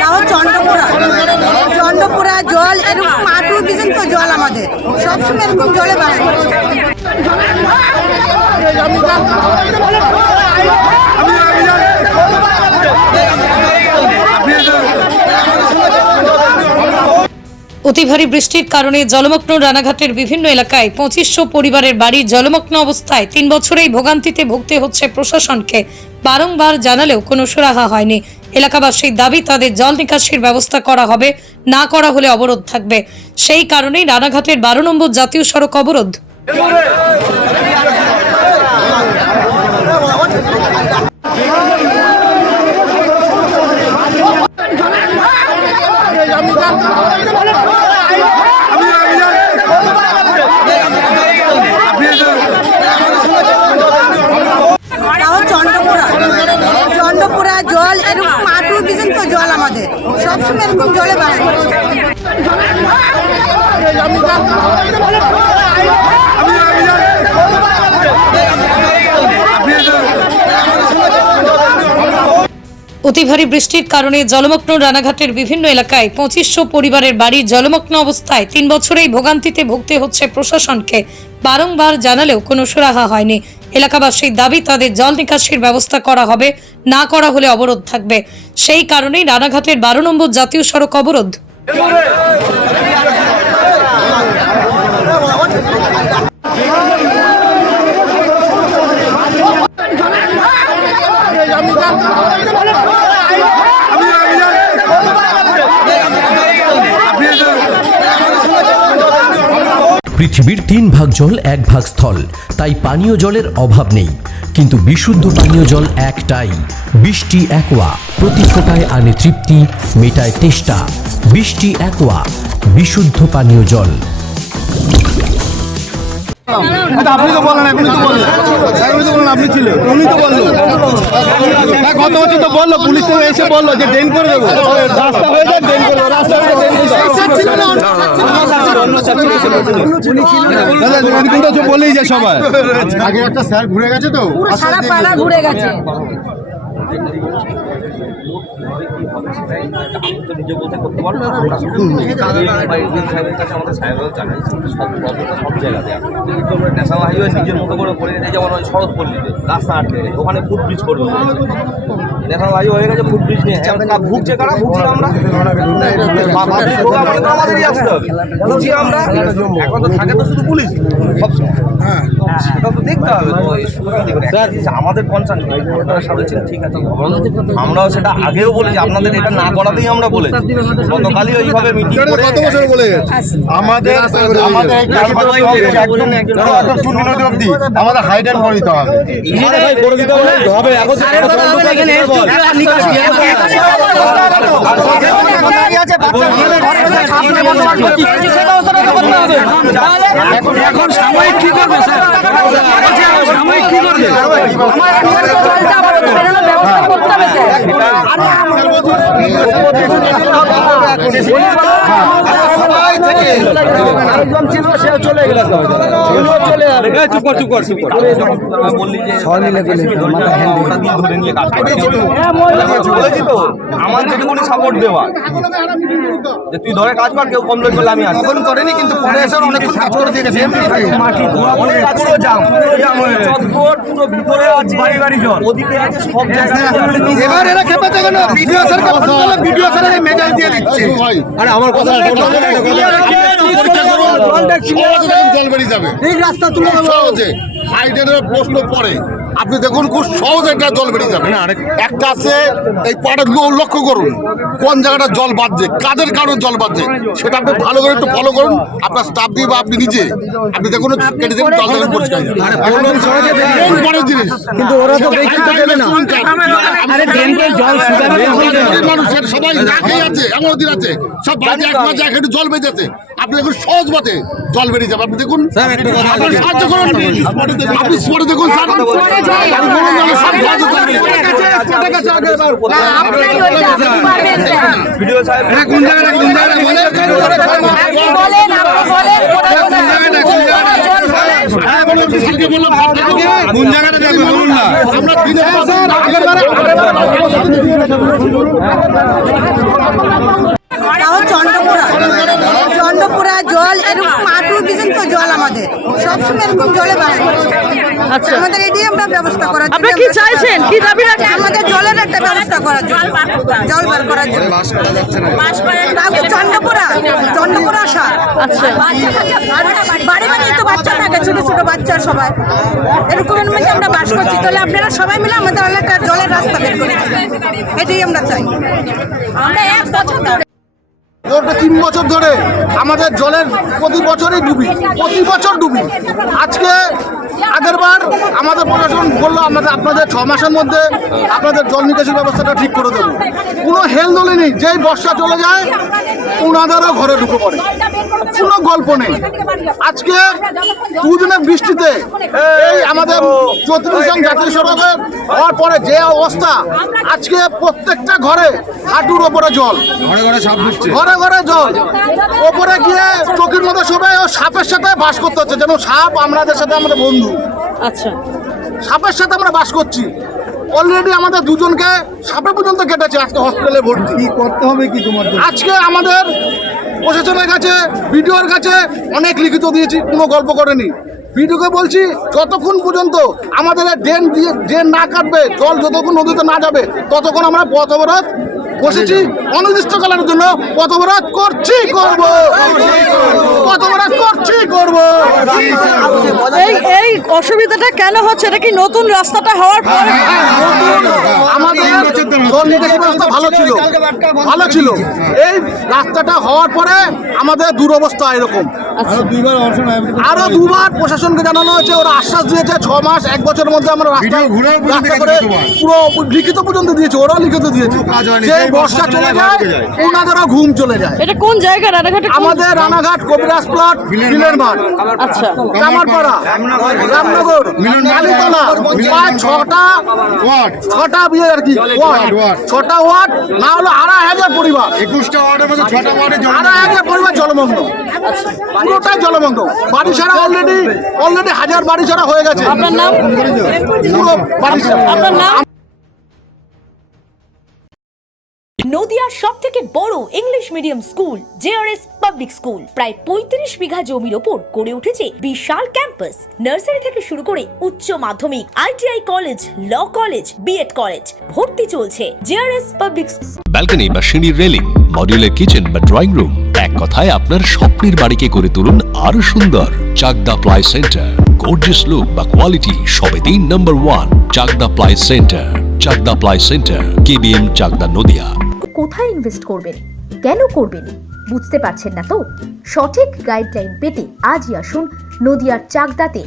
তাও চন্দ্রপুরা জল এরকম আটু পর্যন্ত জল আমাদের সবসময় এরকম জলে বাস করছে। অতি ভারী বৃষ্টির কারণে জলমগ্ন রানাঘাটের বিভিন্ন এলাকায় 2500 পরিবারের বাড়ি জলমগ্ন অবস্থায় 3 বছরেই ভোগান্তিতে ভুগতে হচ্ছে প্রশাসনকে। বারংবার জানালেও কোনো সুরাহা হয়নি। এলাকাবাসীর দাবি তাদের জল নিকাশির ব্যবস্থা করা হবে, না করা হলে অবরোধ থাকবে। সেই কারণেই রানাঘাটের 12 নম্বর জাতীয় সড়ক অবরোধ। চন্দ্রপুরা জল এরকম আটু পর্যন্ত জল আমাদের সবসময় এরকম জলে বাস করছে। অতি ভারী বৃষ্টির কারণে জলমগ্ন রানাঘাটের বিভিন্ন এলাকায় 2500 পরিবারের বাড়ি জলমগ্ন অবস্থায় 3 বছরেই ভোগান্তিতে ভুগতে হচ্ছে প্রশাসনকে। বারংবার জানালেও কোনো সুরাহা হয়নি। এলাকাবাসীর দাবি তাদের জল নিকাশির ব্যবস্থা করা হবে, না করা হলে অবরোধ থাকবে। সেই কারণেই রানাঘাটের 12 নম্বর জাতীয় সড়ক অবরোধ। পৃথিবীর 3 ভাগ জল 1 ভাগ স্থল, তাই পানীয় জলের অভাব নেই। কিন্তু বিশুদ্ধ পানীয় জল একটাই, বৃষ্টি অ্যাকোয়া। প্রতি ফোঁটায় আনে তৃপ্তি, মেটায় তেষ্টা। বৃষ্টি অ্যাকোয়া, বিশুদ্ধ পানীয় জল। আপনি তো বলেন, আপনি ছিলেন, উনি তো বললো গত বছর তো বললো, পুলিশ তো এসে বললো যে ড্রেন করে দেবো, রাস্তা হয়ে যায় ড্রেন করবো, রাস্তা হয়ে যায় বলেই যায় সবাই। আগে একটা স্যার ঘুরে গেছে তো, সারা পাড়া ঘুরে গেছে। ন্যাশনাল হাইওয়ে নিজের মতো করে করে নিয়ে যেমন শরৎ পল্লীতে রাস্তা আটকে গেছে, ওখানে ফুট ব্রিজ করবে। ন্যাশনাল হাইওয়ে হয়ে গেছে, ফুট ব্রিজ নিয়ে ভুগছে কারা? ভুগছি আমরা। আমাদেরই আসতে হবে, ভুগছি আমরা। এখন তো থাকে তো শুধু পুলিশ সবসময়, সেটা তো দেখতে হবে। তো আমাদের কনসার্ন সাথে ঠিক আছে, আমরাও সেটা আগেও বলেছি, আপনাদের এটা না করাতেই আমরা বলেছি। গতকালই ওইভাবে মিটিং করে আমাদের হাইড অ্যান্ড করে দিতে হবে। এখন সাময়িক কি করবে স্যার? সাময়িক কি করবে? আমার যেটুকুনি সাপোর্ট দেওয়া যে তুই ধরে কাজ কর, কেউ কমপ্লেন করলে আমি আসি করেনি, কিন্তু পরে এসে অনেকক্ষণ কাজ করে দিয়ে গেছে। পুরো জাম পুরো ভিতরে আছে, বাড়ি বাড়ি জল ওদিকে আছে, সব জায়গায়। এবার এরা খেপে থাকে না, ভিডিও স্যারকে ফোন করলে ভিডিও স্যার এই মেজাজ দিয়ে দিচ্ছে। আরে আমার কথা জল বেরিয়ে যাবে, এই রাস্তা তুলে সহজে হাইডেনের প্রশ্ন পড়ে। আপনি দেখুন খুব সহজে একটা জল বেরিয়ে যাবে। একটা আছে এই পাড়ে লক্ষ্য করুন কোন জায়গাটা জল বাঁধছে, কাদের কারণে জল বাঁধছে, সেটা আপনি ভালো করে একটু ফলো করুন। আপনার স্টাফ দিয়ে বা আপনি নিজে আপনি দেখুন কেটে দেখুন জল দেখুন পরিষ্কার জিনিস। কিন্তু ওরা তো মানুষের সবাই রাখেই আছে, এমন দিন আছে সব বাজে এক মাঝে একটু জল বেঁচে আছে। আপনি দেখুন সহজ বাতে জল বেরিয়ে যাবে। আপনি দেখুন সাহায্য করুন, আপনি স্পটে দেখুন কোন জায়গাটা বলুন না। আমরা তাও চন্দ্রপুরা জল এরকম মাঠু পর্যন্ত জল আমাদের সবসময় এরকম জলে বাস করছে। আচ্ছা। আমাদের এটাই আমরা ব্যবস্থা করার জন্য আপনারা কি চাইছেন, কি দাবি রাখছেন? আমাদের জলের একটা ব্যবস্থা করার জন্য, জল বার করার জন্য। তাও চন্দ্রপুরা সার। আচ্ছা। বাড়ি বাড়ি তো বাচ্চা থাকে, ছোট ছোট বাচ্চা সবাই এরকমের মধ্যে আমরা বাস করছি। তাহলে আপনারা সবাই মিলে আমাদের এলাকার জলের রাস্তা বের করে দেবেন, এটাই আমরা চাই। আমরা 1 বছর ধরে 3 বছর ধরে আমাদের জলের প্রতি বছরই প্রতি বছর ডুবি। আজকে আগের বার আমাদের প্রশাসন বললো আপনাদের 6 মাসের মধ্যে আপনাদের জল নিকাশির ব্যবস্থাটা ঠিক করে দেবো। কোনো হেলদোলে নেই, যেই বর্ষা চলে যায় ওনাদেরও ঘরে ঢুকে পড়ে, কোনো গল্প নেই। আজকে 2 দিনের বৃষ্টিতে এই আমাদের 34 নং জাতীয় সড়কে হওয়ার পরে যে অবস্থা, আজকে প্রত্যেকটা ঘরে হাঁটুর ওপরে জল, ঘরে ঘরে জল, ওপরে গিয়ে চোখের মধ্যে সবাই ও সাপের সাথে বাস করতে হচ্ছে, যেন সাপ আমাদের সাথে আমাদের বন্ধু। আচ্ছা। সাপের সাথে আমরা বাস করছি। অলরেডি আমাদের 2 জনকে সাপে পর্যন্ত কেটেছে, আজকে হসপিটালে ভর্তি। কি করতে হবে কি তোমার? আজকে আমাদের প্রশাসনের কাছে, বিডিওর কাছে অনেক লিখিত দিয়েছি, কোনো গল্প করেনি। বিডিওকে বলছি যতক্ষণ পর্যন্ত আমাদের ড্রেন না কাটবে, জল যতক্ষণ নদীতে না যাবে ততক্ষণ আমরা পথ অবরোধ বসেছি। অনির্দিষ্টকালের জন্য পথ অবরোধ করছি, করব, পথ অবরোধ করছি, করব। এই অসুবিধাটা কেন হচ্ছে? এটা কি নতুন রাস্তাটা হওয়ার পরে? আমাদের জল নিকাশি ব্যবস্থা ভালো ছিল। এই রাস্তাটা হওয়ার পরে আমাদের দুরবস্থা এরকম। আরো 2বার প্রশাসনকে জানানো হয়েছে, ওরা আশ্বাস দিয়েছে 6 মাস 1 বছরের মধ্যে আমরা রাস্তা করে পুরো লিখিত পর্যন্ত দিয়েছে, ওরাও লিখিত দিয়েছে। যে বর্ষা চলে যায় ওনাদেরও ঘুম চলে যায়। এটা কোন জায়গা? রানাঘাটে? আমাদের রানাঘাট কবিরাজ প্লট, বিলের মাঠ, আচ্ছা। কামারপাড়া, রামনগর, কালীতলা, প্রায় 6টা বিয়ে আর কি ওয়ার্ড, 6টা ওয়ার্ড না হলো 2,500 পরিবার, 21টা ওয়ার্ডের মধ্যে 6টা ওয়ার্ডে 2,500 পরিবার জলমগ্ন, পুরোটাই জলমগ্ন। বাড়ি ছাড়া অলরেডি 1000 বাড়ি ছাড়া হয়ে গেছে। আপনার নাম? পুরো বাড়ি ছাড়া। আপনার নাম? নদিয়ার সবথেকে বড় English medium school JRS public school প্রায় 35 বিঘা জমির ওপর গড়ে উঠেছে বিশাল ক্যাম্পাস। নার্সারি থেকে শুরু করে উচ্চ মাধ্যমিক, ITI college, law college, BEd college, ভর্তি চলছে জেআরএস পাবলিক। ব্যালকনি বা সিঁড়ির রেলিং, মডিউলার কিচেন বা ড্রয়িং রুম, এক কথায় আপনার স্বপ্নের বাড়িকে করে তুলুন আরো সুন্দর। Chakdah ply centre, gorgeous look বা কোয়ালিটি সবে 3 number 1 Chakdah ply centre. Chakdah ply centre, KBM, Chakdah, Nadia. কোথায় ইনভেস্ট করবেন, কেন করবেন বুঝতে পারছেন না তো? সঠিক গাইডলাইন পেতে আজই আসুন নদিয়ার চাকদাতে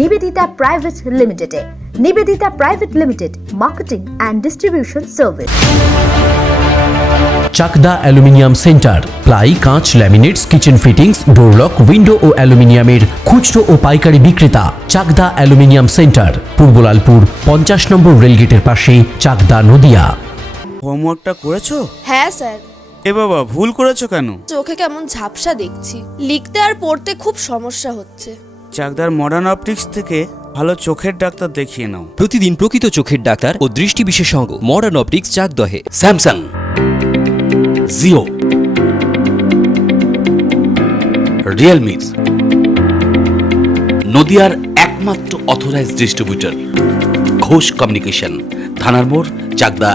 নিবেদিতা প্রাইভেট লিমিটেডে। Nivedita private limited, marketing and distribution service. Chakdah aluminium centre, ply, কাঁচ, laminates, kitchen fittings, door lock, window ও অ্যালুমিনিয়ামের খুচরো ও পাইকারি বিক্রেতা। চাকদা অ্যালুমিনিয়াম সেন্টার, পূর্বলালপুর 50 নম্বর রেলগেটের পাশে, চাকদা, নদিয়া। হোমওয়ার্কটা করেছো? হ্যাঁ স্যার। এ বাবা, ভুল করেছো কেন? চোখে কেমন ঝাপসা দেখছি, লিখতে আর পড়তে খুব সমস্যা হচ্ছে। চাকদার মডার্ন অপটিক্স থেকে ভালো চোখের ডাক্তার দেখিয়ে নাও। প্রতিদিন প্রকৃত চোখের ডাক্তার ও দৃষ্টি বিশেষজ্ঞ মডার্ন অপটিক্স, চাকদহে। স্যামসাং, জিও, রিয়েলমি, নদিয়ার একমাত্র অথরাইজড ডিস্ট্রিবিউটর ঘোষ কমিউনিকেশন, থানার মোড়, চাকদা।